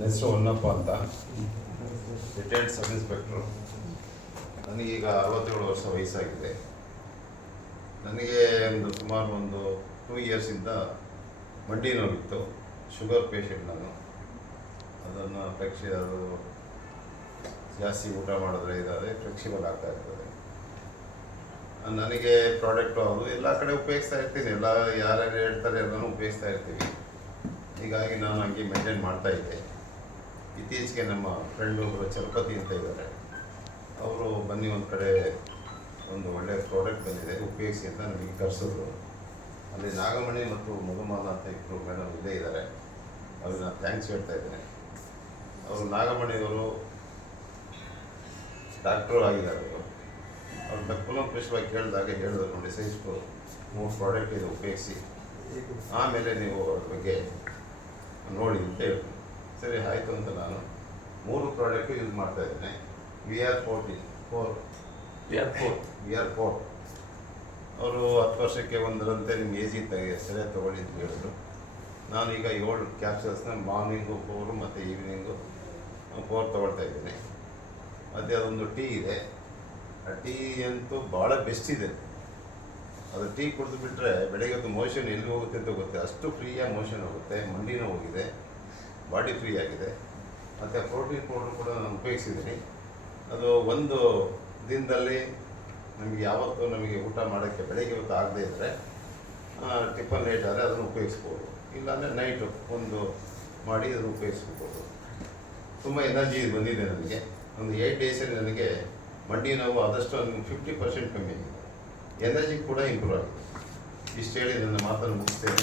ನನ್ನ ಹೆಸರು ಹೊನ್ನಪ್ಪ ಅಂತ, ರಿಟೈರ್ಡ್ ಸಬ್ ಇನ್ಸ್ಪೆಕ್ಟ್ರು. ನನಗೀಗ 67 ವರ್ಷ ವಯಸ್ಸಾಗಿದೆ. ನನಗೆ ಸುಮಾರು 2 ಇಯರ್ಸಿಂದ ಮಂಡಿ ನೋವಿತ್ತು. ಶುಗರ್ ಪೇಷಂಟ್ ನಾನು. ಅದನ್ನು ಅದು ಜಾಸ್ತಿ ಊಟ ಮಾಡಿದ್ರೆ ಇದಾದರೆ ಫ್ಲೆಕ್ಸಿಬಲ್ ಆಗ್ತಾ ಇರ್ತದೆ. ನನಗೆ ಪ್ರಾಡಕ್ಟು ಅದು ಎಲ್ಲ ಕಡೆ ಉಪಯೋಗಿಸ್ತಾ ಇರ್ತೀನಿ. ಯಾರ್ಯಾರು ಹೇಳ್ತಾರೆ ಎಲ್ಲನೂ ಉಪಯೋಗಿಸ್ತಾ ಇರ್ತೀವಿ. ಹೀಗಾಗಿ ನಾನು ಹಂಗೆ ಮೇಂಟೈನ್ ಮಾಡ್ತಾ ಇದ್ದೆ. ಇತ್ತೀಚೆಗೆ ನಮ್ಮ ಫ್ರೆಂಡು ಒಬ್ಬರು ಚಲಪತಿ ಅಂತ ಇದ್ದಾರೆ, ಅವರು ಬನ್ನಿ ಒಂದು ಕಡೆ ಒಂದು ಒಳ್ಳೆಯ ಪ್ರಾಡಕ್ಟ್ ಬಂದಿದೆ ಉಪಯೋಗಿಸಿ ಅಂತ ನನಗೆ ಕರೆಸಿದ್ರು. ಅಲ್ಲಿ ನಾಗಮಣಿ ಮತ್ತು ಮಧುಮಾಲ ಅಂತ ಇಬ್ಬರು ಮೇಡಮ್ ಇಲ್ಲೇ ಇದ್ದಾರೆ, ಅವ್ರಿಗೆ ನಾನು ಥ್ಯಾಂಕ್ಸ್ ಹೇಳ್ತಾ ಇದ್ದೇನೆ. ಅವರು ನಾಗಮಣಿಯವರು ಡಾಕ್ಟ್ರು ಆಗಿದ್ದಾರೆ. ಅವ್ರನ್ನ ಕುಲಂಕುಷವಾಗಿ ಕೇಳಿದಾಗ ಹೇಳಿದ್ರು, ನೋಡಿ ಸೈಸ್ಟು 3 ಪ್ರಾಡಕ್ಟ್ ಇದು ಉಪಯೋಗಿಸಿ, ಆಮೇಲೆ ನೀವು ಅದ್ರ ಬಗ್ಗೆ ನೋಡಿ ಅಂತ ಹೇಳ್ತೀನಿ. ಸರಿ ಆಯಿತು ಅಂತ ನಾನು 3 ಪ್ರಾಡಕ್ಟು ಯೂಸ್ ಮಾಡ್ತಾ ಇದ್ದೇನೆ. VR4 ಅವರು 10 ವರ್ಷಕ್ಕೆ ಒಂದರಂತೆ ನಿಮ್ಗೆ ಏಜ್ ಇದ್ದಾಗ ಸರಿಯಾಗಿ ತೊಗೊಳ್ಳಿ ಅಂತ ಹೇಳಿದ್ರು. ನಾನೀಗ 7 ಕ್ಯಾಪ್ಸಲ್ಸ್ನ ಮಾರ್ನಿಂಗು 4 ಮತ್ತು ಈವ್ನಿಂಗು 4 ತೊಗೊಳ್ತಾ ಇದ್ದೀನಿ. ಮತ್ತು ಅದೊಂದು ಟೀ ಇದೆ, ಆ ಟೀ ಅಂತೂ ಭಾಳ ಬೆಸ್ಟ್ ಇದೆ. ಅದು ಟೀ ಕುಡಿದು ಬಿಟ್ಟರೆ ಬೆಳಗ್ಗೆ ಹೊತ್ತು ಮೋಷನ್ ಎಲ್ಲಿ ಹೋಗುತ್ತೆ ಅಂತ ಗೊತ್ತೆ, ಅಷ್ಟು ಫ್ರೀಯಾಗಿ ಮೋಷನ್ ಹೋಗುತ್ತೆ. ಮಂಡಿನೂ ಹೋಗಿದೆ, ಬಾಡಿ ಫ್ರೀ ಆಗಿದೆ. ಮತ್ತು ಪ್ರೋಟೀನ್ ಪೌಡ್ರ್ ಕೂಡ ನಾನು ಉಪಯೋಗಿಸಿದ್ದೀನಿ. ಅದು ಒಂದು ದಿನದಲ್ಲಿ ನಮಗೆ ಊಟ ಮಾಡೋಕ್ಕೆ ಬೆಳಗ್ಗೆ ಹೊತ್ತು ಆಗದೇ ಇದ್ದರೆ ಟಿಫನ್ ಲೇಟ್ ಆದರೆ ಅದನ್ನು ಉಪಯೋಗಿಸ್ಬೋದು. ಇಲ್ಲಾಂದರೆ ನೈಟು ಒಂದು ಮಾಡಿ ಅದನ್ನು ಉಪಯೋಗಿಸ್ಬೋದು. ತುಂಬ ಎನರ್ಜಿ ಬಂದಿದೆ ನನಗೆ. ಒಂದು 8 ಡೇಸಲ್ಲಿ ನನಗೆ ಮಂಡಿ ನೋವು ಆದಷ್ಟು ನನಗೆ 50% ಕಮ್ಮಿ ಆಗಿದೆ. ಎನರ್ಜಿ ಕೂಡ ಇಂಪ್ರೂವ್ ಆಗಿದೆ. ಇಷ್ಟು ಹೇಳಿ ನನ್ನ ಮಾತನ್ನು ಮುಗಿಸ್ತೇನೆ.